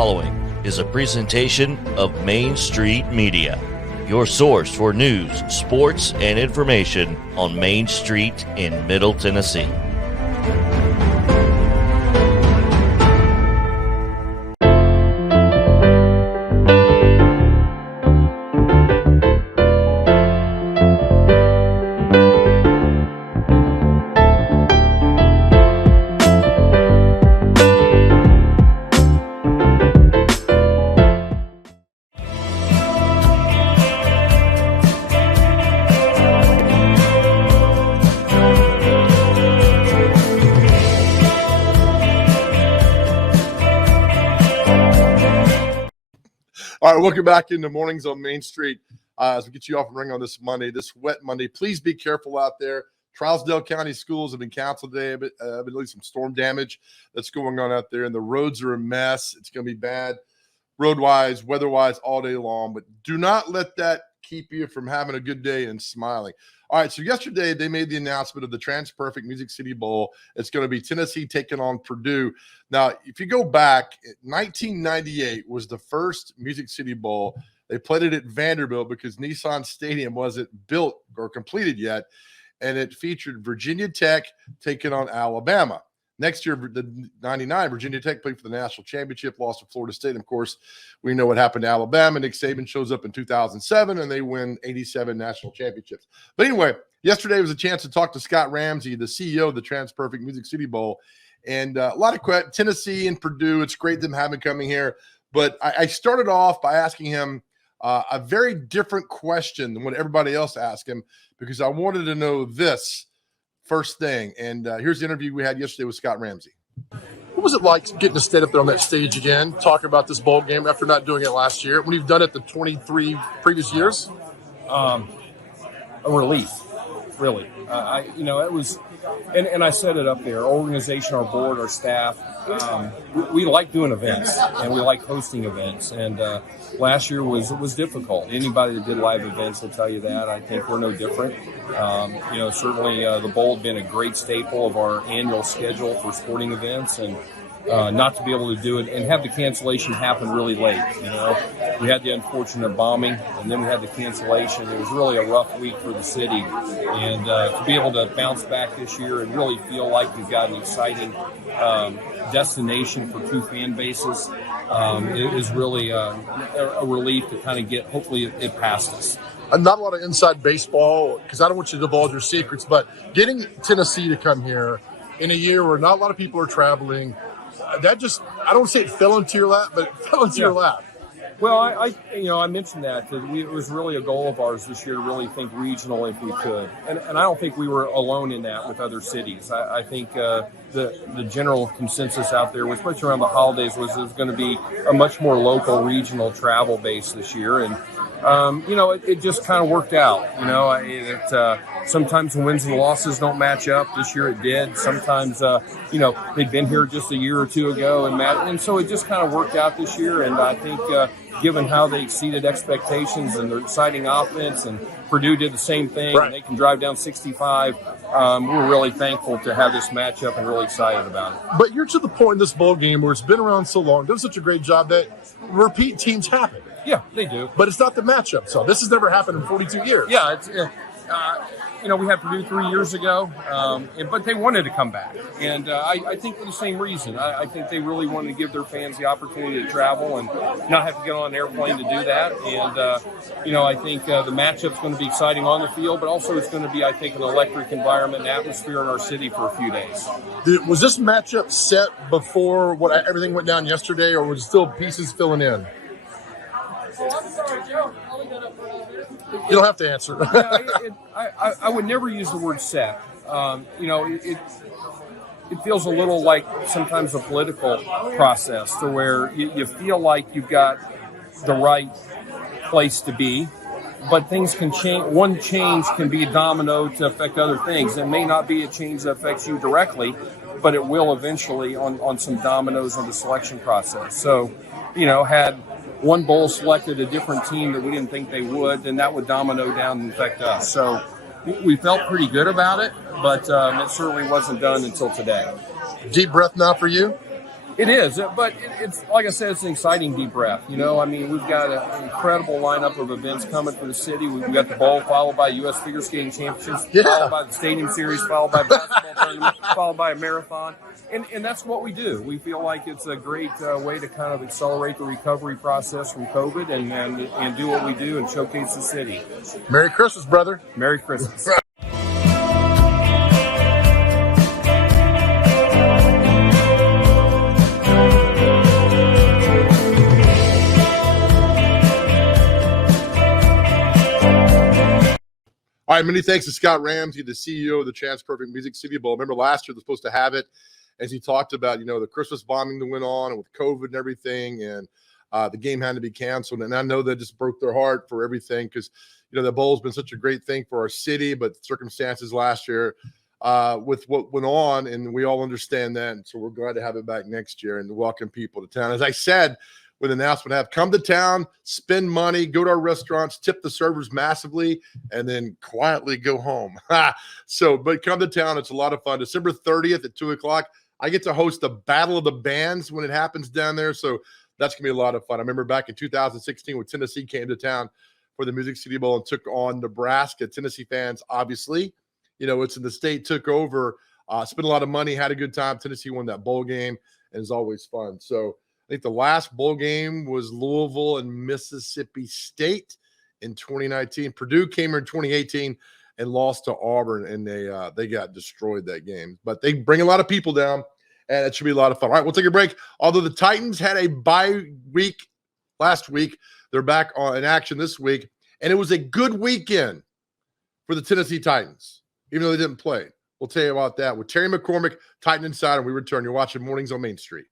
following is a presentation of Main Street Media, your source for news, sports, and information on Main Street in Middle Tennessee. All right, welcome back into Mornings on Main Street. As we get you off and running on this Monday, this wet Monday, please be careful out there. Trousdale County schools have been canceled today. I've been doing some storm damage that's going on out there, and the roads are a mess. It's going to be bad road-wise, weather-wise, all day long. But do not let that keep you from having a good day and smiling. All right, so yesterday they made the announcement of the TransPerfect Music City Bowl. It's going to be Tennessee taking on Purdue. Now, if you go back, 1998 was the first Music City Bowl. They played it at Vanderbilt because Nissan Stadium wasn't built or completed yet, and it featured Virginia Tech taking on Alabama. Next year, the 99, Virginia Tech played for the national championship, lost to Florida State. And of course, we know what happened to Alabama. Nick Saban shows up in 2007, and they win 87 national championships. But anyway, yesterday was a chance to talk to Scott Ramsey, the CEO of the TransPerfect Music City Bowl. And a lot of questions, Tennessee and Purdue. It's great them having coming here. But I started off by asking him a very different question than what everybody else asked him, because I wanted to know this first thing. And here's the interview we had yesterday with Scott Ramsey. What was it like getting to stand up there on that stage again, talking about this bowl game after not doing it last year, when you've done it the 23 previous years? A relief, really. It was, and I said it up there, our organization, our board, our staff, we like doing events, and we like hosting events. And last year was difficult. Anybody that did live events will tell you that. I think we're no different. Certainly the bowl had been a great staple of our annual schedule for sporting events, and not to be able to do it and have the cancellation happen really late. We had the unfortunate bombing, and then we had the cancellation. It was really a rough week for the city, and to be able to bounce back this year and really feel like we've got an exciting destination for two fan bases is really a relief to kind of get. Hopefully, it passed us. Not a lot of inside baseball, because I don't want you to divulge your secrets, but getting Tennessee to come here in a year where not a lot of people are traveling, that just, I don't say it fell into your lap, but it fell into your lap. Well, I mentioned that it was really a goal of ours this year to really think regional if we could. And I don't think we were alone in that with other cities. I think the general consensus out there, especially around the holidays, was it was going to be a much more local, regional travel base this year. And it just kind of worked out. Sometimes the wins and losses don't match up. This year it did. Sometimes, they'd been here just a year or two ago, and so it just kind of worked out this year. And I think, given how they exceeded expectations and their exciting offense, and Purdue did the same thing, right, and they can drive down 65, we're really thankful to have this matchup and really excited about it. But you're to the point in this bowl game where it's been around so long, done such a great job that repeat teams happen. Yeah, they do. But it's not the matchup. So this has never happened in 42 years. Yeah, we had Purdue 3 years ago, but they wanted to come back. And I think for the same reason. I think they really wanted to give their fans the opportunity to travel and not have to get on an airplane to do that. And, I think the matchup's going to be exciting on the field, but also it's going to be, I think, an electric environment and atmosphere in our city for a few days. Was this matchup set before everything went down yesterday, or was it still pieces filling in? You don't have to answer. I would never use the word set. It feels a little like sometimes a political process to where you feel like you've got the right place to be, but things can change. One change can be a domino to affect other things. It may not be a change that affects you directly, but it will eventually on some dominoes on the selection process. So, had one bowl selected a different team that we didn't think they would, then that would domino down and affect us. So we felt pretty good about it, but it certainly wasn't done until today. Deep breath now for you? It is, but it's like I said, it's an exciting deep breath. You know, I mean, we've got an incredible lineup of events coming for the city. We've got the bowl, followed by U.S. Figure Skating Championships, followed by the Stadium Series, followed by basketball tournament, followed by a marathon, and that's what we do. We feel like it's a great way to kind of accelerate the recovery process from COVID and do what we do and showcase the city. Merry Christmas, brother. Merry Christmas. All right, many thanks to Scott Ramsey, the CEO of the Chance Perfect Music City Bowl. Remember last year they're supposed to have it, as he talked about, the Christmas bombing that went on and with COVID and everything, and the game had to be canceled. And I know that just broke their heart for everything because, the bowl's been such a great thing for our city, but circumstances last year with what went on, and we all understand that. And so we're glad to have it back next year and welcome people to town. As I said, with an announcement, come to town, spend money, go to our restaurants, tip the servers massively, and then quietly go home. But come to town. It's a lot of fun. December 30th at 2:00, I get to host the Battle of the Bands when it happens down there. So that's going to be a lot of fun. I remember back in 2016 when Tennessee came to town for the Music City Bowl and took on Nebraska. Tennessee fans, obviously, it's in the state, took over, spent a lot of money, had a good time. Tennessee won that bowl game, and it's always fun. So I think the last bowl game was Louisville and Mississippi State in 2019. Purdue came here in 2018 and lost to Auburn, and they got destroyed that game. But they bring a lot of people down, and it should be a lot of fun. All right, we'll take a break. Although the Titans had a bye week last week, they're back in action this week, and it was a good weekend for the Tennessee Titans, even though they didn't play. We'll tell you about that with Terry McCormick, Titan Insider. We return. You're watching Mornings on Main Street.